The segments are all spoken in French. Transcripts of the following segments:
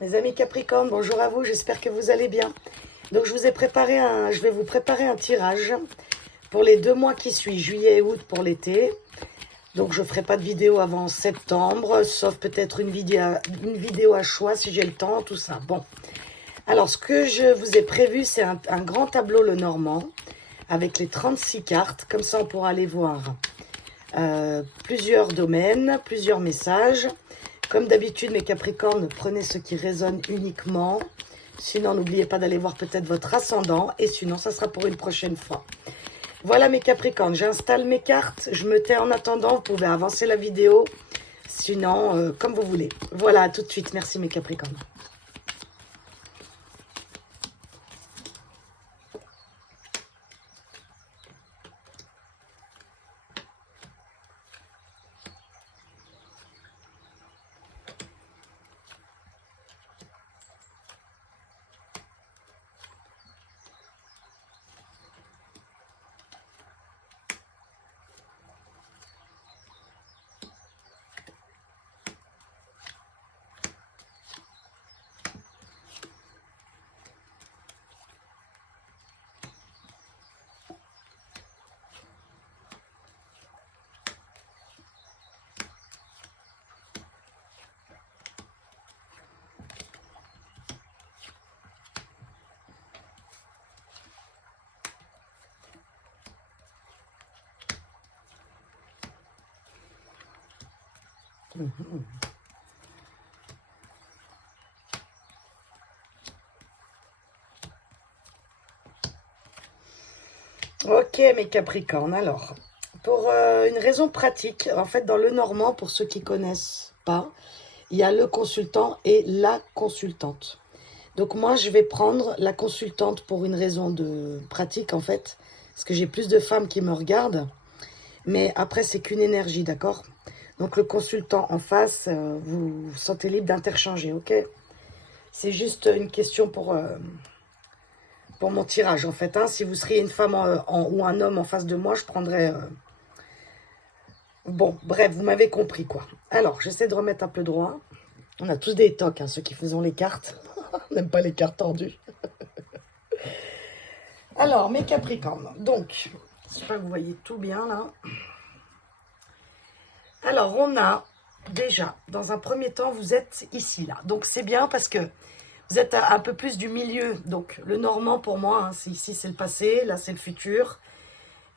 Mes amis Capricorne, bonjour à vous, j'espère que vous allez bien. Donc je vais vous préparer un tirage pour les 2 mois qui suivent, juillet et août pour l'été. Donc je ne ferai pas de vidéo avant septembre, sauf peut-être une vidéo à choix si j'ai le temps, tout ça. Bon, alors ce que je vous ai prévu, c'est un grand tableau le Normand, avec les 36 cartes, comme ça on pourra aller voir plusieurs domaines, plusieurs messages. Comme d'habitude, mes Capricornes, prenez ce qui résonne uniquement. Sinon, n'oubliez pas d'aller voir peut-être votre ascendant. Et sinon, ça sera pour une prochaine fois. Voilà mes Capricornes, j'installe mes cartes. Je me tais en attendant. Vous pouvez avancer la vidéo. Sinon, comme vous voulez. Voilà, à tout de suite. Merci mes Capricornes. Ok mes Capricornes, alors, pour une raison pratique, en fait dans le Normand, pour ceux qui connaissent pas, il y a le consultant et la consultante. Donc moi je vais prendre la consultante pour une raison de pratique en fait, parce que j'ai plus de femmes qui me regardent, mais après c'est qu'une énergie, d'accord? Donc le consultant en face, vous vous sentez libre d'interchanger, ok? C'est juste une question pour mon tirage en fait. Hein. Si vous seriez une femme ou un homme en face de moi, je prendrais... Bon, bref, vous m'avez compris quoi. Alors, j'essaie de remettre un peu droit. On a tous des tocs, hein, ceux qui faisons les cartes. On n'aime pas les cartes tendues. Alors, mes Capricornes. Donc, j'espère que vous voyez tout bien là. Alors, on a déjà, dans un premier temps, vous êtes ici là. Donc, c'est bien parce que vous êtes un peu plus du milieu. Donc, le Normand pour moi, hein, ici c'est le passé, là c'est le futur.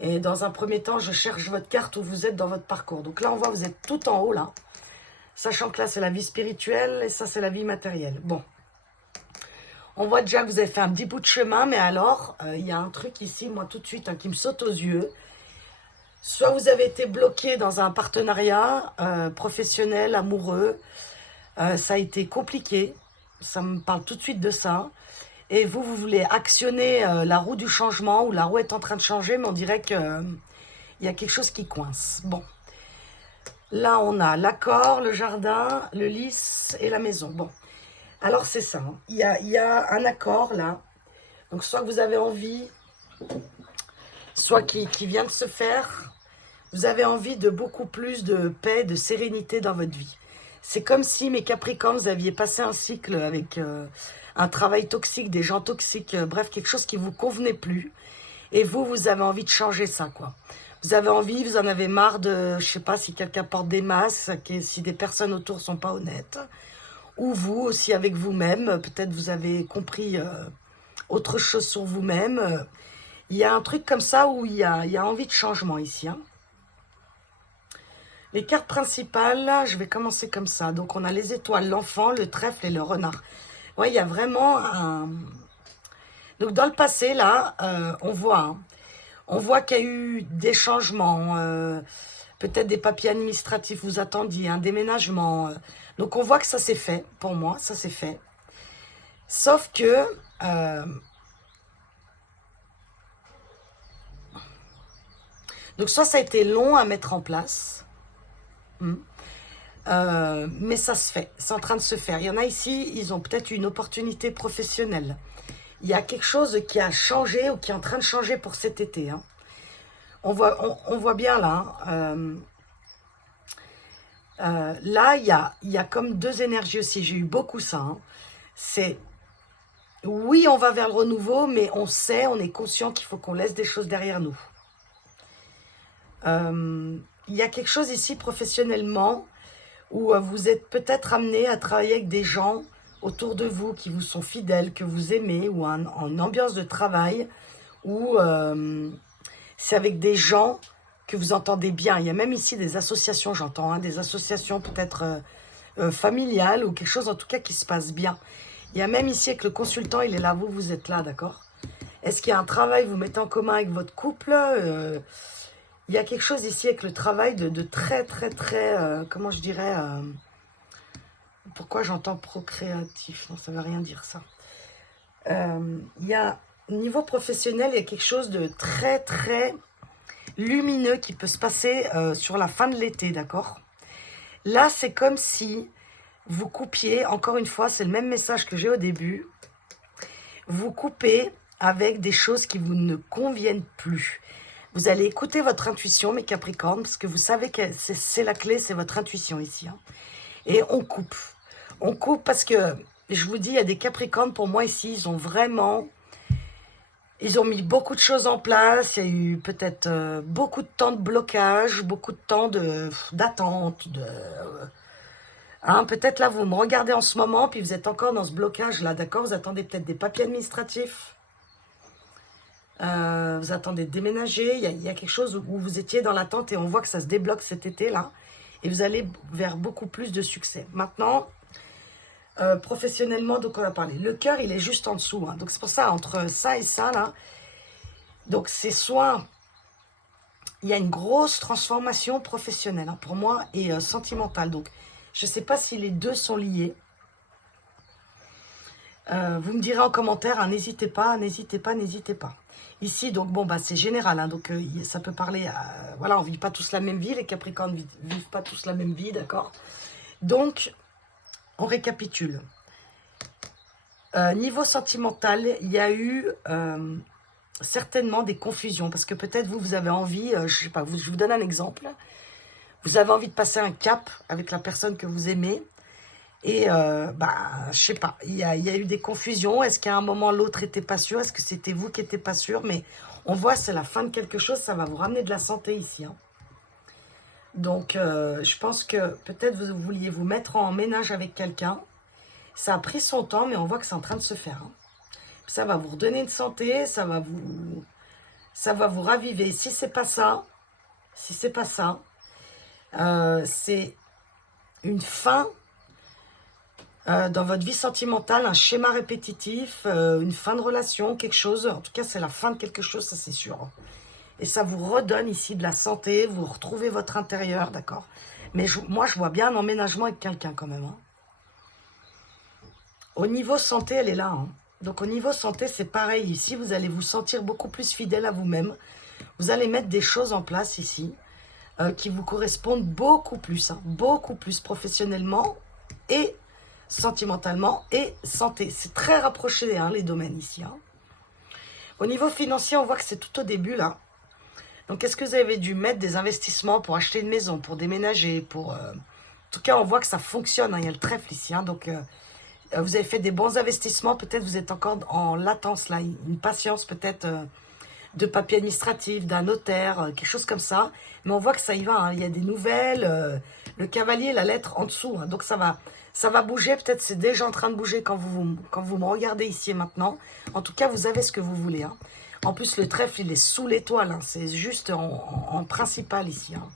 Et dans un premier temps, je cherche votre carte où vous êtes dans votre parcours. Donc là, on voit, vous êtes tout en haut, là. Sachant que là, c'est la vie spirituelle et ça, c'est la vie matérielle. Bon. On voit déjà que vous avez fait un petit bout de chemin, mais alors, il y a un truc ici, moi, tout de suite, hein, qui me saute aux yeux. Soit vous avez été bloqué dans un partenariat professionnel, amoureux. Ça a été compliqué. Ça me parle tout de suite de ça. Et vous voulez actionner la roue du changement, ou la roue est en train de changer, mais on dirait qu'il y a quelque chose qui coince. Bon, là on a l'accord, le jardin, le lys et la maison. Bon, alors c'est ça, hein. Il y a un accord là. Donc soit que vous avez envie, soit qui vient de se faire, vous avez envie de beaucoup plus de paix, de sérénité dans votre vie. C'est comme si, mes Capricornes, vous aviez passé un cycle avec un travail toxique, des gens toxiques, bref, quelque chose qui ne vous convenait plus. Et vous avez envie de changer ça, quoi. Vous avez envie, vous en avez marre de, je sais pas, si quelqu'un porte des masques, si des personnes autour sont pas honnêtes. Ou vous aussi avec vous-même, peut-être vous avez compris autre chose sur vous-même. Il y a un truc comme ça où il y a envie de changement ici, hein. Les cartes principales, je vais commencer comme ça. Donc, on a les étoiles, l'enfant, le trèfle et le renard. Ouais, il y a vraiment un... Donc, dans le passé, là, on voit qu'il y a eu des changements, peut-être des papiers administratifs, vous attendiez, un déménagement. Donc, on voit que ça s'est fait, pour moi, ça s'est fait. Sauf que... donc, soit ça a été long à mettre en place, mais ça se fait, c'est en train de se faire. Il y en a ici, ils ont peut-être une opportunité professionnelle. Il y a quelque chose qui a changé ou qui est en train de changer pour cet été, hein. On voit bien là, Là, il y a comme deux énergies aussi. J'ai eu beaucoup ça. Hein. C'est, oui, on va vers le renouveau, mais on sait, on est conscient qu'il faut qu'on laisse des choses derrière nous. Il y a quelque chose ici professionnellement où vous êtes peut-être amené à travailler avec des gens autour de vous qui vous sont fidèles, que vous aimez, ou en ambiance de travail, où c'est avec des gens que vous entendez bien. Il y a même ici des associations, j'entends, hein, des associations peut-être familiales ou quelque chose en tout cas qui se passe bien. Il y a même ici avec le consultant, il est là, vous êtes là, d'accord? Est-ce qu'il y a un travail que vous mettez en commun avec votre couple? Il y a quelque chose ici avec le travail de très, très, très, comment je dirais, pourquoi j'entends procréatif? Non, ça ne veut rien dire ça. Il y a, niveau professionnel, il y a quelque chose de très, très lumineux qui peut se passer sur la fin de l'été, d'accord? Là, c'est comme si vous coupiez, encore une fois, c'est le même message que j'ai au début, vous coupez avec des choses qui vous ne conviennent plus. Vous allez écouter votre intuition, mes Capricornes, parce que vous savez que c'est la clé, c'est votre intuition ici. Hein. Et on coupe. On coupe parce que, je vous dis, il y a des Capricornes, pour moi ici, ils ont vraiment... Ils ont mis beaucoup de choses en place. Il y a eu peut-être beaucoup de temps de blocage, beaucoup de temps d'attente. Hein, peut-être là, vous me regardez en ce moment, puis vous êtes encore dans ce blocage-là, d'accord? Vous attendez peut-être des papiers administratifs. Vous attendez de déménager. Il y a quelque chose où vous étiez dans l'attente et on voit que ça se débloque cet été-là. Et vous allez vers beaucoup plus de succès. Maintenant, professionnellement, donc on a parlé. Le cœur, il est juste en dessous. Hein, donc c'est pour ça, entre ça et ça, là, donc c'est soit... Il y a une grosse transformation professionnelle hein, pour moi et sentimentale. Donc je ne sais pas si les deux sont liés. Vous me direz en commentaire, hein, n'hésitez pas, n'hésitez pas, n'hésitez pas. Ici, donc bon, bah c'est général, hein, donc ça peut parler à... Voilà, on ne vit pas tous la même vie, les Capricornes ne vivent pas tous la même vie, d'accord? Donc, on récapitule. Niveau sentimental, il y a eu certainement des confusions, parce que peut-être vous avez envie, je sais pas, je vous donne un exemple. Vous avez envie de passer un cap avec la personne que vous aimez, et bah, je sais pas, il y a eu des confusions. Est-ce qu'à un moment l'autre était pas sûr? Est-ce que c'était vous qui n'étiez pas sûr? Mais on voit c'est la fin de quelque chose, ça va vous ramener de la santé ici. Hein. Donc je pense que peut-être vous vouliez vous mettre en ménage avec quelqu'un. Ça a pris son temps, mais on voit que c'est en train de se faire. Hein. Ça va vous redonner une santé, ça va vous raviver. Si c'est pas ça, c'est une fin dans votre vie sentimentale, un schéma répétitif, une fin de relation, quelque chose. En tout cas, c'est la fin de quelque chose, ça c'est sûr. Et ça vous redonne ici de la santé, vous retrouvez votre intérieur, d'accord? Mais moi, je vois bien un emménagement avec quelqu'un quand même. Hein. Au niveau santé, elle est là. Hein. Donc, au niveau santé, c'est pareil. Ici, vous allez vous sentir beaucoup plus fidèle à vous-même. Vous allez mettre des choses en place ici qui vous correspondent beaucoup plus professionnellement et sentimentalement et santé. C'est très rapproché, hein, les domaines ici. Hein. Au niveau financier, on voit que c'est tout au début, là. Donc, est-ce que vous avez dû mettre des investissements pour acheter une maison, pour déménager, pour... En tout cas, on voit que ça fonctionne. Hein, il y a le trèfle ici. Hein, donc, vous avez fait des bons investissements. Peut-être vous êtes encore en latence, là. Une patience, peut-être, de papier administratif, d'un notaire, quelque chose comme ça. Mais on voit que ça y va. Hein, il y a des nouvelles. Le cavalier, la lettre en dessous. Hein, donc, ça va bouger. Peut-être c'est déjà en train de bouger quand vous me regardez ici et maintenant. En tout cas, vous avez ce que vous voulez. Hein. En plus, le trèfle, il est sous l'étoile. Hein. C'est juste en principal ici. Hein.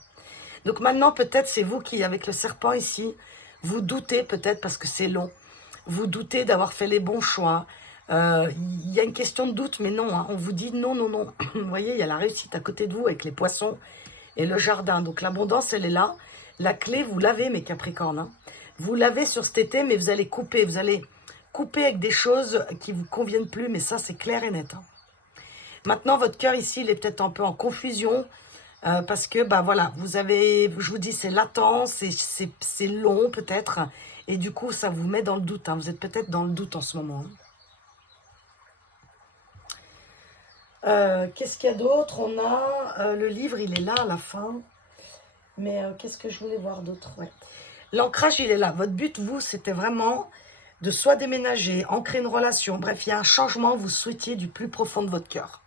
Donc maintenant, peut-être c'est vous qui, avec le serpent ici, vous doutez peut-être parce que c'est long. Vous doutez d'avoir fait les bons choix. Il y a une question de doute, mais non. Hein. On vous dit non, non, non. Vous voyez, il y a la réussite à côté de vous avec les poissons et le jardin. Donc l'abondance, elle est là. La clé, vous l'avez, mes Capricornes. Hein. Vous l'avez sur cet été, mais vous allez couper. Vous allez couper avec des choses qui ne vous conviennent plus, mais ça, c'est clair et net. Hein. Maintenant, votre cœur ici, il est peut-être un peu en confusion parce que, bah voilà, vous avez, je vous dis, c'est latent, c'est long peut-être. Et du coup, ça vous met dans le doute. Hein. Vous êtes peut-être dans le doute en ce moment. Qu'est-ce qu'il y a d'autre? On a le livre, il est là à la fin. Mais qu'est-ce que je voulais voir d'autre? Ouais. L'ancrage, il est là. Votre but, vous, c'était vraiment de soit déménager, ancrer une relation. Bref, il y a un changement, vous souhaitiez du plus profond de votre cœur.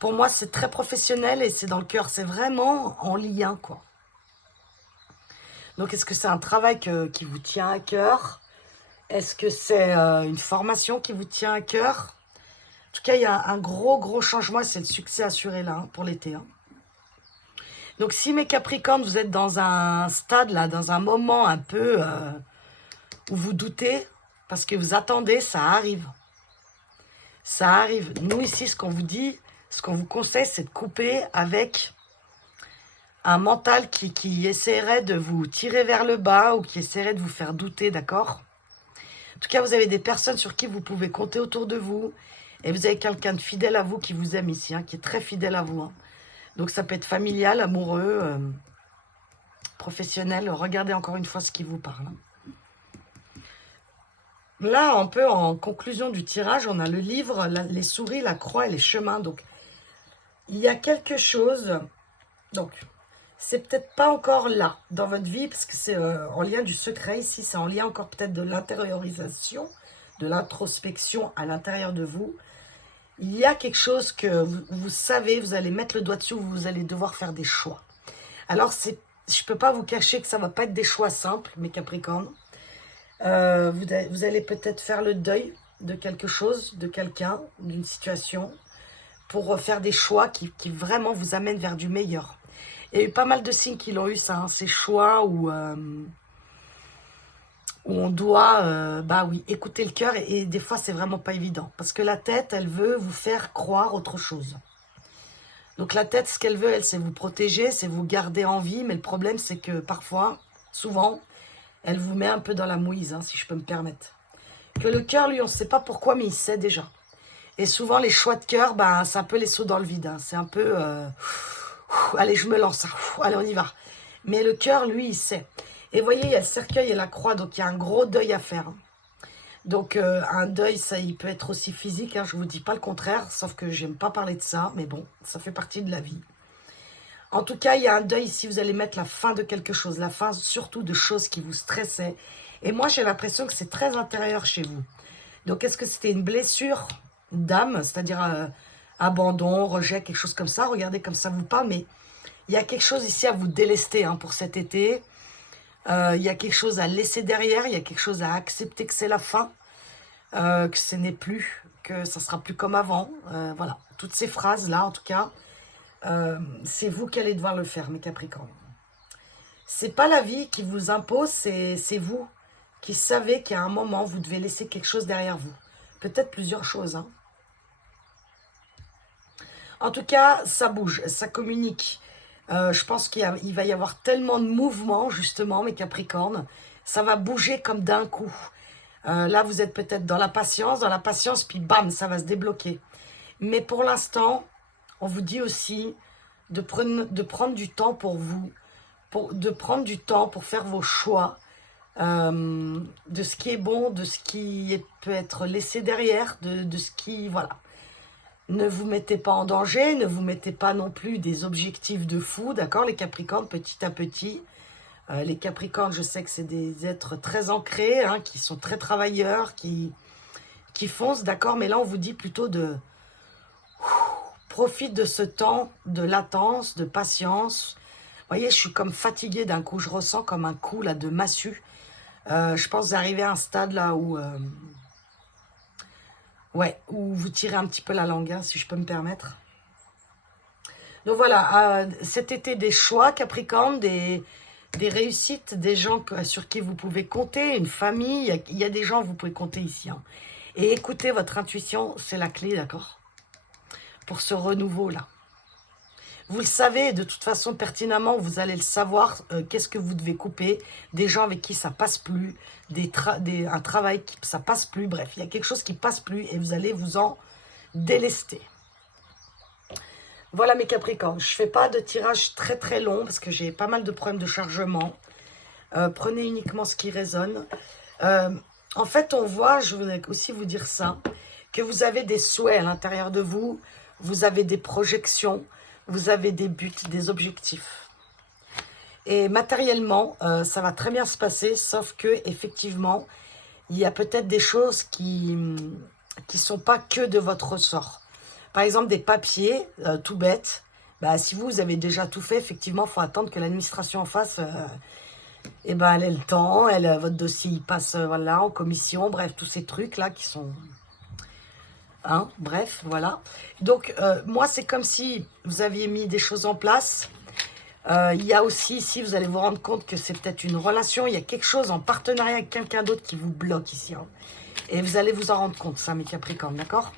Pour moi, c'est très professionnel et c'est dans le cœur. C'est vraiment en lien, quoi. Donc, est-ce que c'est un travail qui vous tient à cœur? Est-ce que c'est une formation qui vous tient à cœur? En tout cas, il y a un gros changement et c'est le succès assuré là, hein, pour l'été. Hein. Donc, si mes Capricornes, vous êtes dans un stade, là, dans un moment un peu où vous doutez, parce que vous attendez, ça arrive. Ça arrive. Nous, ici, ce qu'on vous dit, ce qu'on vous conseille, c'est de couper avec un mental qui essaierait de vous tirer vers le bas ou qui essaierait de vous faire douter, d'accord? En tout cas, vous avez des personnes sur qui vous pouvez compter autour de vous. Et vous avez quelqu'un de fidèle à vous qui vous aime ici, hein, qui est très fidèle à vous. Hein. Donc, ça peut être familial, amoureux, professionnel. Regardez encore une fois ce qui vous parle. Là, un peu en conclusion du tirage, on a le livre, les souris, la croix et les chemins. Donc, il y a quelque chose... Donc, c'est peut-être pas encore là dans votre vie, parce que c'est en lien du secret ici, c'est en lien encore peut-être de l'intériorisation, de l'introspection à l'intérieur de vous. Il y a quelque chose que vous savez, vous allez mettre le doigt dessus, vous allez devoir faire des choix. Alors, je ne peux pas vous cacher que ça ne va pas être des choix simples, mes Capricornes. Vous allez peut-être faire le deuil de quelque chose, de quelqu'un, d'une situation, pour faire des choix qui vraiment vous amènent vers du meilleur. Il y a eu pas mal de signes qui l'ont eu, ça, hein, ces choix où on doit, bah oui, écouter le cœur. Et des fois, c'est vraiment pas évident. Parce que la tête, elle veut vous faire croire autre chose. Donc la tête, ce qu'elle veut, elle, c'est vous protéger, c'est vous garder en vie. Mais le problème, c'est que parfois, souvent, elle vous met un peu dans la mouise, hein, si je peux me permettre. Que le cœur, lui, on ne sait pas pourquoi, mais il sait déjà. Et souvent, les choix de cœur, ben, c'est un peu les sauts dans le vide. Hein. C'est un peu... allez, je me lance. Allez, on y va. Mais le cœur, lui, il sait. Et vous voyez, il y a le cercueil et la croix, donc il y a un gros deuil à faire. Donc, un deuil, ça, il peut être aussi physique, hein, je ne vous dis pas le contraire, sauf que j'aime pas parler de ça, mais bon, ça fait partie de la vie. En tout cas, il y a un deuil ici, vous allez mettre la fin de quelque chose, la fin surtout de choses qui vous stressaient. Et moi, j'ai l'impression que c'est très intérieur chez vous. Donc, est-ce que c'était une blessure d'âme, c'est-à-dire abandon, rejet, quelque chose comme ça? Regardez comme ça vous parle, mais il y a quelque chose ici à vous délester hein, pour cet été. Il y a quelque chose à laisser derrière, il y a quelque chose à accepter que c'est la fin, que ce n'est plus, que ça sera plus comme avant. Voilà, toutes ces phrases-là, en tout cas, c'est vous qui allez devoir le faire, mes Capricornes. C'est pas la vie qui vous impose, c'est vous qui savez qu'à un moment, vous devez laisser quelque chose derrière vous. Peut-être plusieurs choses. Hein. En tout cas, ça bouge, ça communique. Je pense qu'il va y avoir tellement de mouvements, justement, mes Capricornes. Ça va bouger comme d'un coup. Là, vous êtes peut-être dans la patience, puis bam, ça va se débloquer. Mais pour l'instant, on vous dit aussi de prendre du temps pour vous, de prendre du temps pour faire vos choix, de ce qui est bon, de ce qui peut être laissé derrière, de ce qui... Voilà. Ne vous mettez pas en danger, ne vous mettez pas non plus des objectifs de fou, d'accord, les Capricornes, petit à petit. Les Capricornes, je sais que c'est des êtres très ancrés, hein, qui sont très travailleurs, qui foncent, d'accord, mais là, on vous dit plutôt de... Profite de ce temps de latence, de patience. Vous voyez, je suis comme fatiguée d'un coup, je ressens comme un coup, là, de massue. Je pense arriver à un stade, là, où... Ouais, où vous tirez un petit peu la langue, hein, si je peux me permettre. Donc voilà, cet été, des choix, Capricorne, des réussites, des gens sur qui vous pouvez compter, une famille. Il y a des gens que vous pouvez compter ici. Hein. Et écoutez votre intuition, c'est la clé, d'accord? Pour ce renouveau-là. Vous le savez, de toute façon, pertinemment, vous allez le savoir, qu'est-ce que vous devez couper, des gens avec qui ça passe plus, un travail qui ça passe plus, bref, il y a quelque chose qui passe plus et vous allez vous en délester. Voilà mes Capricornes, je ne fais pas de tirage très très long parce que j'ai pas mal de problèmes de chargement. Prenez uniquement ce qui résonne. En fait, on voit, je voulais aussi vous dire ça, que vous avez des souhaits à l'intérieur de vous, vous avez des projections, vous avez des buts, des objectifs. Et matériellement, ça va très bien se passer, sauf que effectivement, il y a peut-être des choses qui sont pas que de votre ressort. Par exemple, des papiers, tout bêtes. Bah, si vous avez déjà tout fait, effectivement, il faut attendre que l'administration en face, et ben, elle ait le temps, votre dossier il passe voilà, en commission, bref, tous ces trucs-là qui sont... Hein, bref, voilà. Donc, moi, c'est comme si vous aviez mis des choses en place. Il y a aussi ici, vous allez vous rendre compte que c'est peut-être une relation, il y a quelque chose en partenariat avec quelqu'un d'autre qui vous bloque ici. Hein. Et vous allez vous en rendre compte, ça, mes Capricornes, d'accord?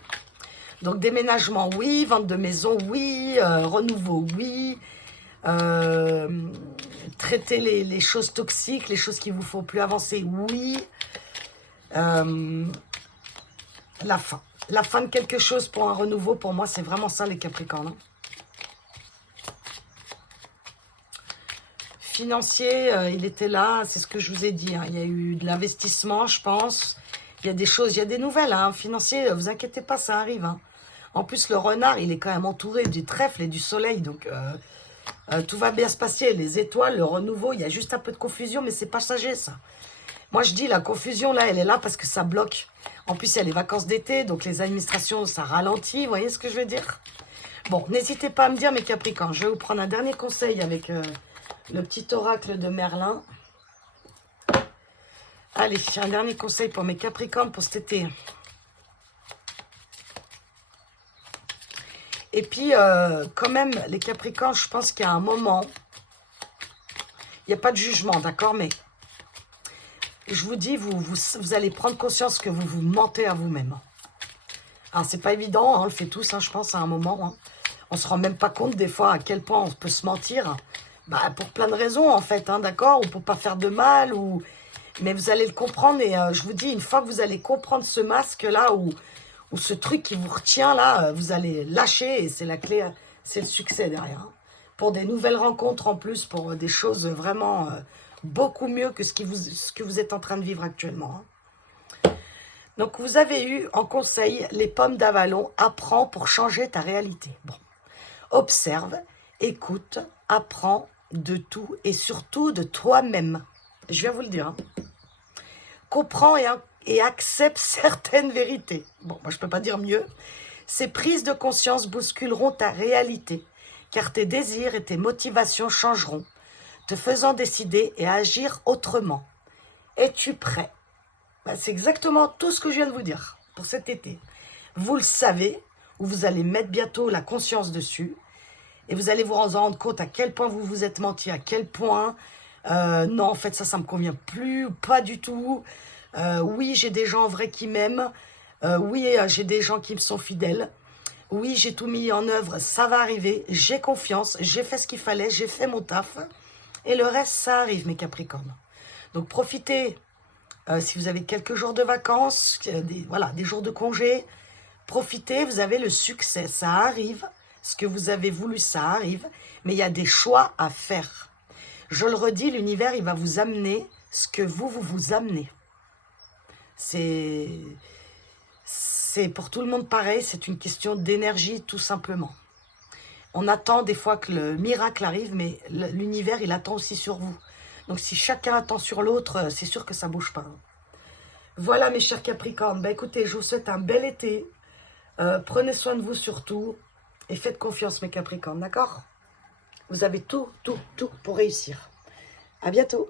Donc, déménagement, oui. Vente de maison, oui. Renouveau, oui. Traiter les choses toxiques, les choses qui vous font plus avancer, oui. La fin. La fin de quelque chose pour un renouveau, pour moi, c'est vraiment ça, les Capricornes. Hein. Financier, il était là, c'est ce que je vous ai dit. Hein. Il y a eu de l'investissement, je pense. Il y a des choses, il y a des nouvelles. Hein. Financier, vous inquiétez pas, ça arrive. Hein. En plus, le renard, il est quand même entouré du trèfle et du soleil. Donc, tout va bien se passer. Les étoiles, le renouveau, il y a juste un peu de confusion, mais c'est passager, ça. Moi, je dis, la confusion, là, elle est là parce que ça bloque. En plus, il y a les vacances d'été, donc les administrations, ça ralentit. Vous voyez ce que je veux dire? Bon, n'hésitez pas à me dire, mes Capricornes. Je vais vous prendre un dernier conseil avec le petit oracle de Merlin. Allez, un dernier conseil pour mes Capricornes pour cet été. Et puis, quand même, les Capricornes, je pense qu'il y a un moment, il n'y a pas de jugement, d'accord? Mais je vous dis, vous allez prendre conscience que vous vous mentez à vous-même. Alors, c'est pas évident, hein, on le fait tous, hein, je pense, à un moment. Hein. On se rend même pas compte, des fois, à quel point on peut se mentir. Bah, pour plein de raisons, en fait, hein, d'accord? Ou pour pas faire de mal, ou... Mais vous allez le comprendre, et je vous dis, une fois que vous allez comprendre ce masque-là, ou ce truc qui vous retient, là, vous allez lâcher, et c'est la clé, c'est le succès derrière. Hein. Pour des nouvelles rencontres, en plus, pour des choses vraiment beaucoup mieux que ce que vous êtes en train de vivre actuellement. Hein. Donc, vous avez eu en conseil les pommes d'Avalon. Apprends pour changer ta réalité. Bon, observe, écoute, apprends de tout et surtout de toi-même. Je viens vous le dire. Hein. Comprends et accepte certaines vérités. Bon, moi, je ne peux pas dire mieux. Ces prises de conscience bousculeront ta réalité, car tes désirs et tes motivations changeront, te faisant décider et agir autrement. Es-tu prêt? C'est exactement tout ce que je viens de vous dire pour cet été. Vous le savez, ou vous allez mettre bientôt la conscience dessus, et vous allez vous rendre compte à quel point vous vous êtes menti, à quel point, non, en fait, ça me convient plus, pas du tout. Oui, j'ai des gens vrais qui m'aiment. Oui, j'ai des gens qui me sont fidèles. Oui, j'ai tout mis en œuvre, ça va arriver. J'ai confiance, j'ai fait ce qu'il fallait, j'ai fait mon taf. Et le reste, ça arrive, mes Capricornes. Donc, profitez. Si vous avez quelques jours de vacances, des jours de congé, profitez, vous avez le succès, ça arrive. Ce que vous avez voulu, ça arrive. Mais il y a des choix à faire. Je le redis, l'univers, il va vous amener ce que vous amenez. C'est pour tout le monde pareil, c'est une question d'énergie tout simplement. On attend des fois que le miracle arrive, mais l'univers, il attend aussi sur vous. Donc si chacun attend sur l'autre, c'est sûr que ça ne bouge pas. Voilà mes chers Capricornes, bah, écoutez, je vous souhaite un bel été. Prenez soin de vous surtout et faites confiance mes Capricornes, d'accord? Vous avez tout pour réussir. À bientôt.